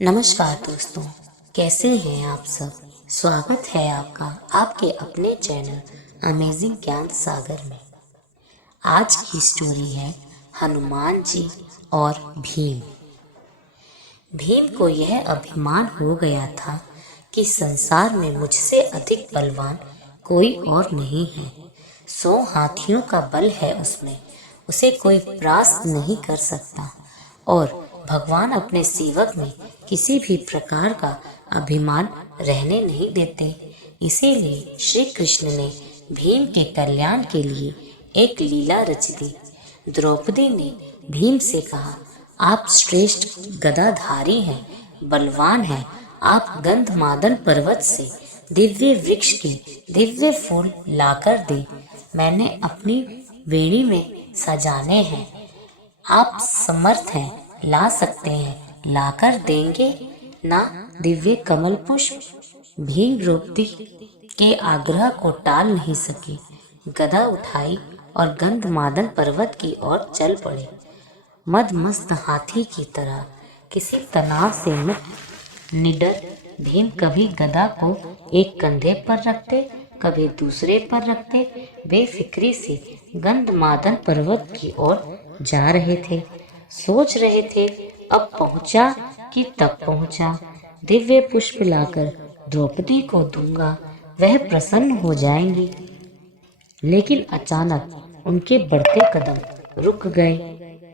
नमस्कार दोस्तों, कैसे हैं आप सब। स्वागत है आपका आपके अपने चैनल अमेजिंग ज्ञान सागर में। आज की स्टोरी है हनुमान जी और भीम। भीम को यह अभिमान हो गया था कि संसार में मुझसे अधिक बलवान कोई और नहीं है। 100 हाथियों का बल है उसमें, उसे कोई परास्त नहीं कर सकता। और भगवान अपने सेवक में किसी भी प्रकार का अभिमान रहने नहीं देते। इसीलिए श्री कृष्ण ने भीम के कल्याण के लिए एक लीला रच दी। द्रौपदी ने भीम से कहा, आप श्रेष्ठ गदाधारी हैं, बलवान हैं। आप गंधमादन पर्वत से दिव्य वृक्ष के दिव्य फूल लाकर दे, मैंने अपनी वेणी में सजाने हैं। आप समर्थ हैं, ला सकते हैं, लाकर देंगे ना दिव्य कमल पुष्प। भीम द्रौपदी के आग्रह को टाल नहीं सके। गदा उठाई और गंधमादन पर्वत की ओर चल पड़े। मदमस्त हाथी की तरह किसी तनाव से मुक्त निडर भीम कभी गदा को एक कंधे पर रखते, कभी दूसरे पर रखते, बेफिक्री से गंधमादन पर्वत की ओर जा रहे थे। सोच रहे थे, अब पहुंचा कि तब पहुंचा। दिव्य पुष्प लाकर द्रौपदी को दूंगा, वह प्रसन्न हो जाएंगी। लेकिन अचानक उनके बढ़ते कदम रुक गए।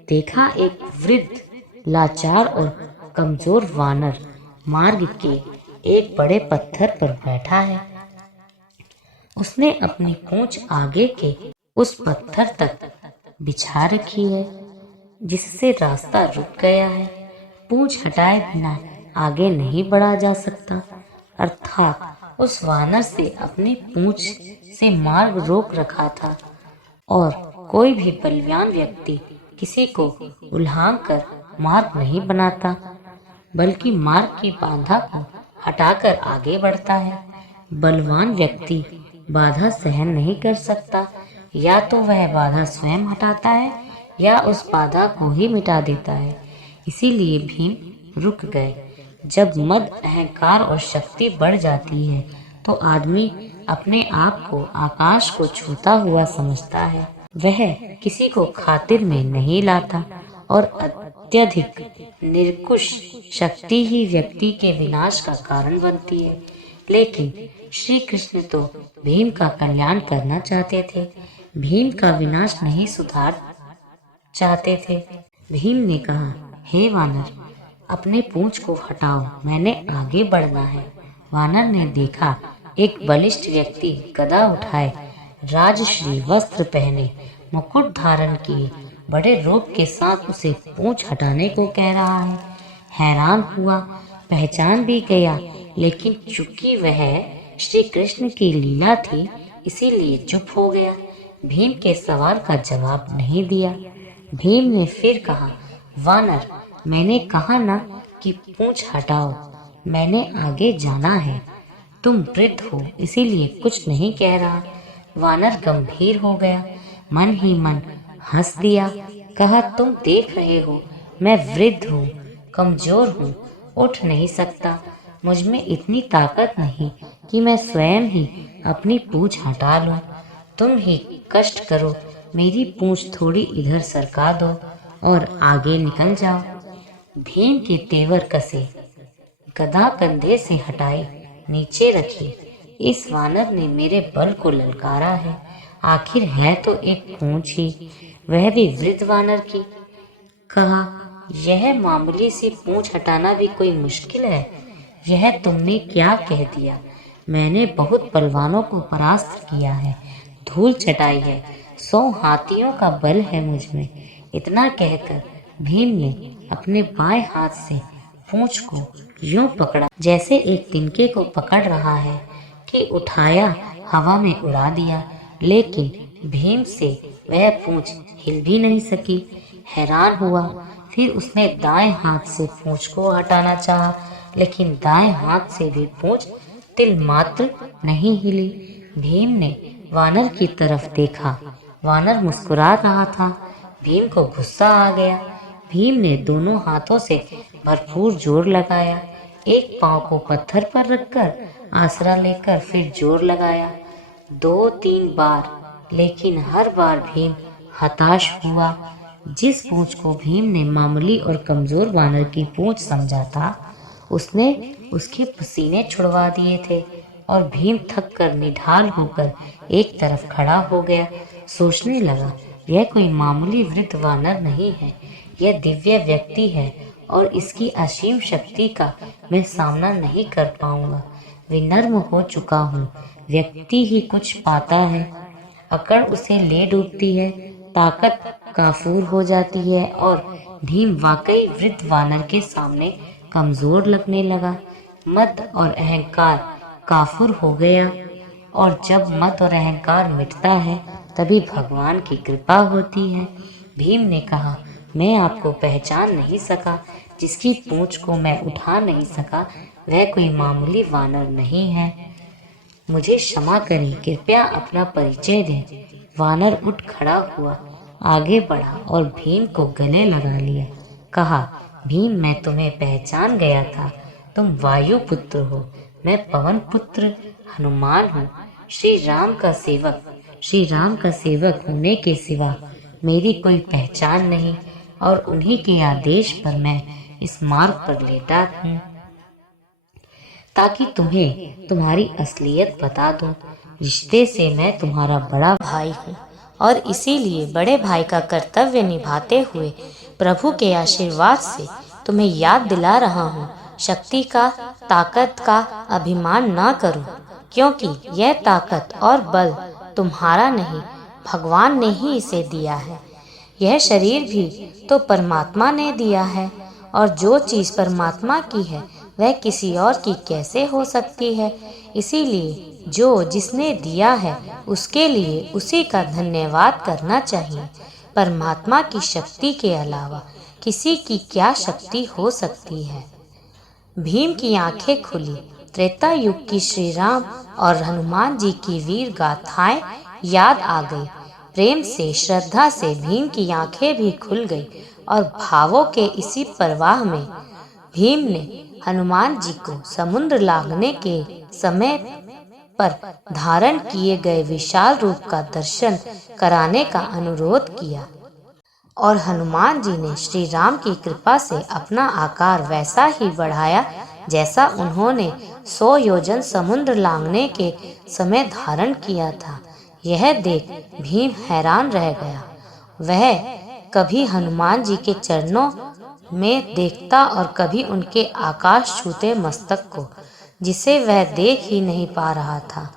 देखा, एक वृद्ध लाचार और कमजोर वानर मार्ग के एक बड़े पत्थर पर बैठा है। उसने अपनी पूंछ आगे के उस पत्थर तक बिछा रखी है, जिससे रास्ता रुक गया है। पूंछ हटाए बिना आगे नहीं बढ़ा जा सकता, अर्थात उस वानर से अपनी पूंछ से मार्ग रोक रखा था। और कोई भी बलवान व्यक्ति किसी को उल्हांघ कर मार्ग नहीं बनाता, बल्कि मार्ग की बाधा को हटाकर आगे बढ़ता है। बलवान व्यक्ति बाधा सहन नहीं कर सकता, या तो वह बाधा स्वयं हटाता है या उस बाधा को ही मिटा देता है। इसीलिए भीम रुक गए। जब मद, अहंकार और शक्ति बढ़ जाती है तो आदमी अपने आप को आकाश को छूता हुआ समझता है। वह किसी को खातिर में नहीं लाता और अत्यधिक निरंकुश शक्ति ही व्यक्ति के विनाश का कारण बनती है। लेकिन श्री कृष्ण तो भीम का कल्याण करना चाहते थे, भीम का विनाश नहीं सुधार चाहते थे। भीम ने कहा, हे वानर, अपने पूंछ को हटाओ, मैंने आगे बढ़ना है। वानर ने देखा, एक बलिष्ठ व्यक्ति गदा उठाए, राजश्री वस्त्र पहने, मुकुट धारण किए, बड़े रोब के साथ उसे पूंछ हटाने को कह रहा है। हैरान हुआ, पहचान भी गया, लेकिन चूंकि वह श्री कृष्ण की लीला थी, इसीलिए चुप हो गया। भीम के सवाल का जवाब नहीं दिया। भीम ने फिर कहा, वानर, मैंने कहा ना कि पूंछ हटाओ, मैंने आगे जाना है। तुम वृद्ध हो, इसीलिए कुछ नहीं कह रहा। वानर गंभीर हो गया, मन ही मन हंस दिया। कहा, तुम देख रहे हो, मैं वृद्ध हूँ, कमजोर हूँ, उठ नहीं सकता। मुझ में इतनी ताकत नहीं कि मैं स्वयं ही अपनी पूंछ हटा लूं। तुम ही कष्ट करो, मेरी पूंछ थोड़ी इधर सरका दो और आगे निकल जाओ। भीम के तेवर कसे, गदा कंधे से हटाई, नीचे रखी। इस वानर ने मेरे बल को ललकारा है, आखिर है तो एक पूंछ ही, वह भी वृद्ध वानर की। कहा, यह मामूली सी पूंछ हटाना भी कोई मुश्किल है? यह तुमने क्या कह दिया? मैंने बहुत बलवानों को परास्त किया है, धूल चटाई है, 100 हाथियों का बल है मुझ में। इतना कहकर भीम ने अपने बाएं हाथ से पूंछ को यूं पकड़ा जैसे एक तिनके को पकड़ रहा है, कि उठाया हवा में उड़ा दिया। लेकिन भीम से वह पूंछ हिल भी नहीं सकी। हैरान हुआ, फिर उसने दाएं हाथ से पूंछ को हटाना चाहा, लेकिन दाएं हाथ से भी पूंछ तिल मात्र नहीं हिली। भीम ने वानर की तरफ देखा, वानर मुस्कुरा रहा था। भीम को गुस्सा आ गया। भीम ने दोनों हाथों से भरपूर जोर लगाया। एक पांव को पत्थर पर रखकर आसरा लेकर फिर जोर लगाया 2-3 बार, लेकिन हर बार भीम हताश हुआ। जिस पूंछ को भीम ने मामूली और कमजोर वानर की पूंछ समझा था, उसने उसके पसीने छुड़वा दिए थे और भीम थक कर निढाल होकर एक तरफ खड़ा हो गया। सोचने लगा, यह कोई मामूली वृद्ध वानर नहीं है, यह दिव्य व्यक्ति है और इसकी असीम शक्ति का मैं सामना नहीं कर पाऊंगा। विनम्र हो चुका हूँ, व्यक्ति ही कुछ पाता है, अकड़ उसे ले डूबती है, ताकत काफूर हो जाती है और भीम वाकई वृद्ध वानर के सामने कमजोर लगने लगा। मद और अहंकार काफूर हो गया और जब मद और अहंकार मिटता है तभी भगवान की कृपा होती है। भीम ने कहा, मैं आपको पहचान नहीं सका, जिसकी पूंछ को मैं उठा नहीं सका वह कोई मामूली वानर नहीं है, मुझे क्षमा करें, कृपया अपना परिचय दें। वानर उठ खड़ा हुआ, आगे बढ़ा और भीम को गले लगा लिया। कहा, भीम, मैं तुम्हें पहचान गया था, तुम वायु पुत्र हो, मैं पवन पुत्र हनुमान हूँ, श्री राम का सेवक। श्री राम का सेवक होने के सिवा मेरी कोई पहचान नहीं और उन्हीं के आदेश पर मैं इस मार्ग पर लेटा हूँ ताकि तुम्हें तुम्हारी असलियत बता दूं। रिश्ते से मैं तुम्हारा बड़ा भाई हूँ और इसीलिए बड़े भाई का कर्तव्य निभाते हुए प्रभु के आशीर्वाद से तुम्हें याद दिला रहा हूँ, शक्ति का, ताकत का अभिमान न करो, क्योंकि यह ताकत और बल तुम्हारा नहीं, भगवान ने ही इसे दिया है। यह शरीर भी तो परमात्मा ने दिया है और जो चीज़ परमात्मा की है वह किसी और की कैसे हो सकती है। इसीलिए जो जिसने दिया है उसके लिए उसी का धन्यवाद करना चाहिए। परमात्मा की शक्ति के अलावा किसी की क्या शक्ति हो सकती है। भीम की आंखें खुली। त्रेता युग की श्री राम और हनुमान जी की वीर गाथाएं याद आ गई। प्रेम से, श्रद्धा से भीम की आंखें भी खुल गई और भावों के इसी प्रवाह में भीम ने हनुमान जी को समुद्र लांघने के समय पर धारण किए गए विशाल रूप का दर्शन कराने का अनुरोध किया और हनुमान जी ने श्री राम की कृपा से अपना आकार वैसा ही बढ़ाया जैसा उन्होंने 100 योजन समुद्र लांघने के समय धारण किया था। यह देख भीम हैरान रह गया। वह कभी हनुमान जी के चरणों में देखता और कभी उनके आकाश छूते मस्तक को, जिसे वह देख ही नहीं पा रहा था।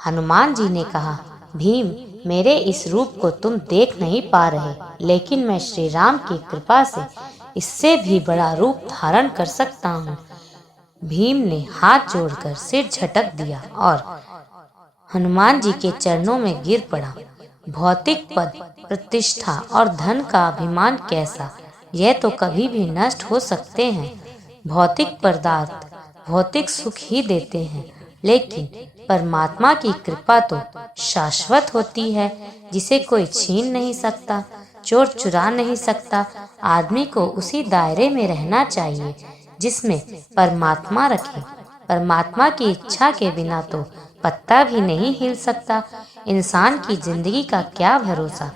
हनुमान जी ने कहा, भीम, मेरे इस रूप को तुम देख नहीं पा रहे, लेकिन मैं श्री राम की कृपा से इससे भी बड़ा रूप धारण कर सकता हूँ। भीम ने हाथ जोड़कर सिर झटक दिया और हनुमान जी के चरणों में गिर पड़ा। भौतिक पद, प्रतिष्ठा और धन का अभिमान कैसा, यह तो कभी भी नष्ट हो सकते हैं। भौतिक पदार्थ भौतिक सुख ही देते हैं, लेकिन परमात्मा की कृपा तो शाश्वत होती है, जिसे कोई छीन नहीं सकता, चोर चुरा नहीं सकता। आदमी को उसी दायरे में रहना चाहिए जिसमें परमात्मा रखे। परमात्मा की इच्छा के बिना तो पत्ता भी नहीं हिल सकता। इंसान की जिंदगी का क्या भरोसा,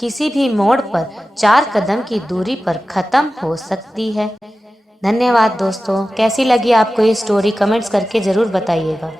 किसी भी मोड़ पर 4 कदम की दूरी पर खत्म हो सकती है। धन्यवाद दोस्तों। कैसी लगी आपको ये स्टोरी, कमेंट्स करके ज़रूर बताइएगा।